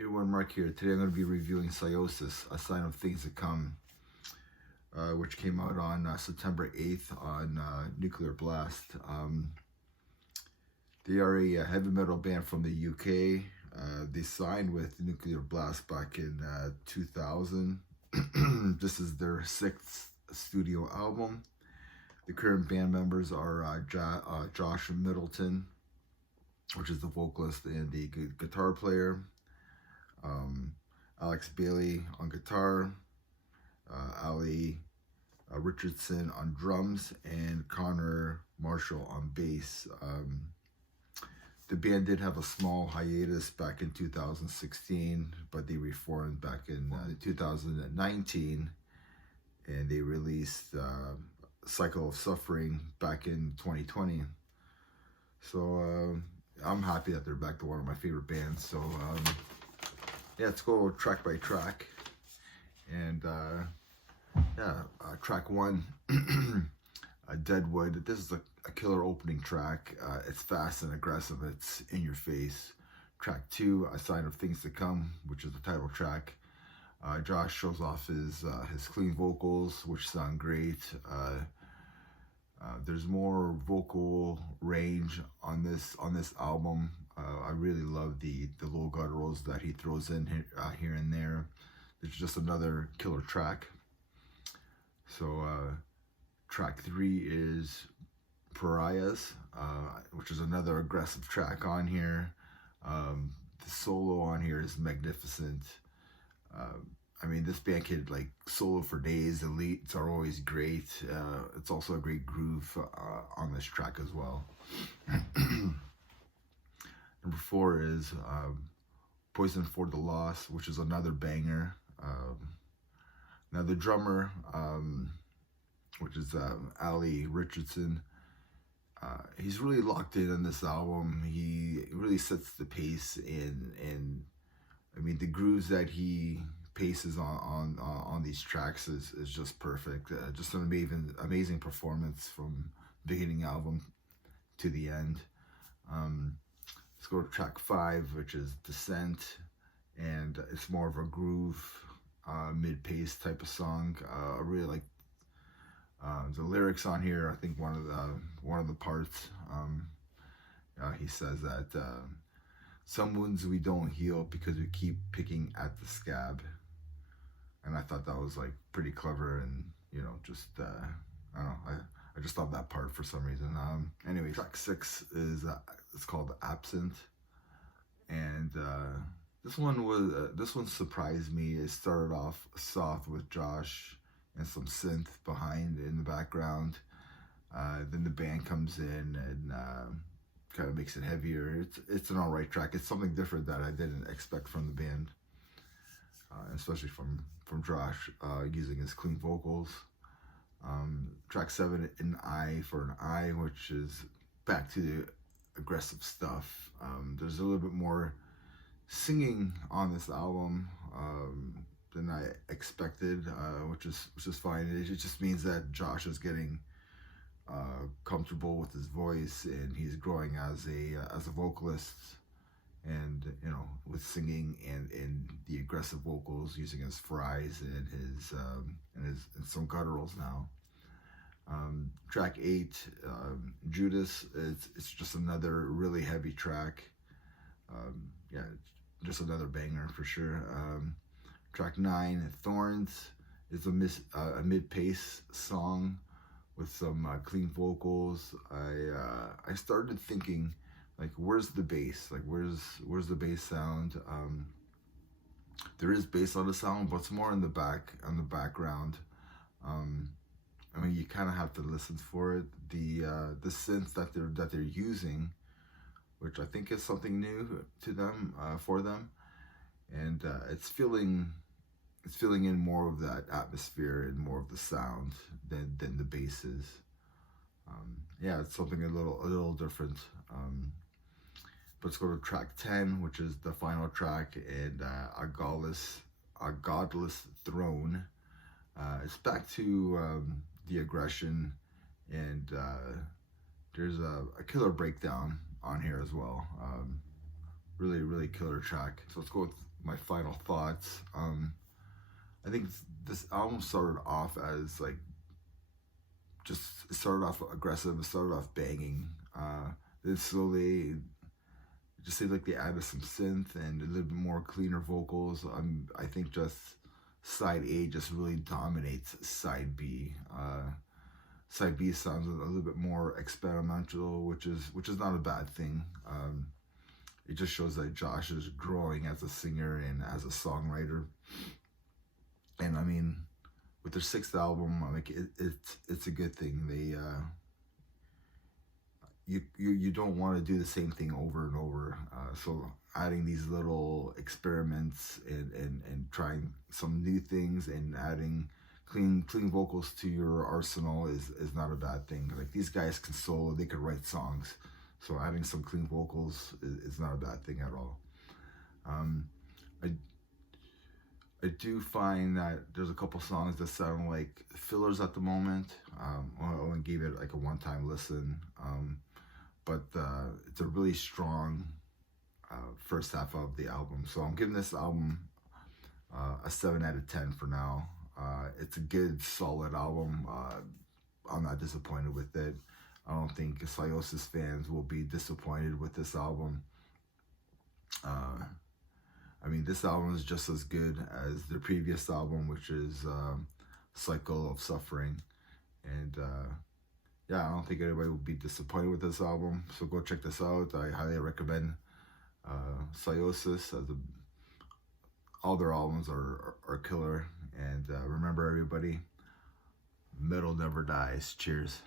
Hey everyone, Mark here. Today I'm going to be reviewing Sylosis, A Sign of Things to Come, which came out on September 8th on Nuclear Blast. They are a heavy metal band from the UK. They signed with Nuclear Blast back in 2000. This is their 6th studio album. The current band members are Josh Middleton, which is the vocalist and the guitar player. Alex Bailey on guitar, Ali Richardson on drums, and Connor Marshall on bass. The band did have a small hiatus back in 2016, but they reformed back in 2019, and they released Cycle of Suffering back in 2020. So I'm happy that they're back to one of my favorite bands. So yeah, let's go track by track. And track 1, Deadwood. This is a killer opening track. It's fast and aggressive. It's in your face. Track 2, A Sign of Things to Come, which is the title track. Josh shows off his clean vocals, which sound great. There's more vocal range on this album. I really love the low gutturals that he throws in here and there. It's just another killer track. So track 3 is PARIAHS, which is another aggressive track on here. The solo on here is magnificent. I mean, this band could like solo for days. The leads are always great. It's also a great groove on this track as well. Number 4 is Poison for the Loss, which is another banger. Now the drummer, which is Ali Richardson, he's really locked in on this album. He really sets the pace, and I mean the grooves that he paces on these tracks is just perfect. Just an amazing performance from beginning album to the end. Let's go to track 5, which is Descent, and it's more of a groove, mid-pace type of song. I really like the lyrics on here. I think one of the parts, he says that some wounds we don't heal because we keep picking at the scab, and I thought that was like pretty clever, and you know, just I don't know, I just thought that part for some reason. Anyway, track 6 is it's called Absent, and this one surprised me. It started off soft with Josh and some synth behind in the background. Then the band comes in and kind of makes it heavier. It's an alright track. It's something different that I didn't expect from the band, especially from Josh using his clean vocals. Track 7, An Eye for an Eye, which is back to the aggressive stuff. There's a little bit more singing on this album than I expected, which is fine. It just means that Josh is getting comfortable with his voice, and he's growing as a vocalist, and you know, with singing and the aggressive vocals, using his fries and some gutturals now. Track 8, Judas. It's just another really heavy track. Yeah, just another banger for sure. Track 9, Thorns, is a mid-pace song with some clean vocals. I started thinking, like, where's the bass? Like, where's the bass sound? There is bass on the sound, but it's more in the background. I mean, you kind of have to listen for it. The synth that they're using, which I think is something new to them, for them, and it's filling in more of that atmosphere and more of the sound than the bass is. Yeah, it's something a little different. But let's go to track 10, which is the final track, and A Godless Throne. It's back to the aggression, and there's a killer breakdown on here as well. Really killer track. So let's go with my final thoughts. I think this album started off as like, it started off aggressive, it started off banging. Then slowly, it just seemed like they added some synth and a little bit more cleaner vocals. I think just side A just really dominates side B. Side B sounds a little bit more experimental, which is not a bad thing. It just shows that Josh is growing as a singer and as a songwriter. And I mean, with their 6th album, like it's a good thing. They you don't want to do the same thing over and over. So adding these little experiments and trying some new things and adding clean vocals to your arsenal is not a bad thing. Like, these guys can solo, they could write songs. So adding some clean vocals is not a bad thing at all. I do find that there's a couple songs that sound like fillers at the moment. I only gave it like a one-time listen, but it's a really strong first half of the album. So I'm giving this album a 7 out of 10 for now. It's a good, solid album. I'm not disappointed with it. I don't think Sylosis fans will be disappointed with this album. I mean, this album is just as good as their previous album, which is Cycle of Suffering. And yeah, I don't think anybody will be disappointed with this album. So go check this out. I highly recommend Sylosis. All their albums are killer. And remember, everybody, metal never dies. Cheers.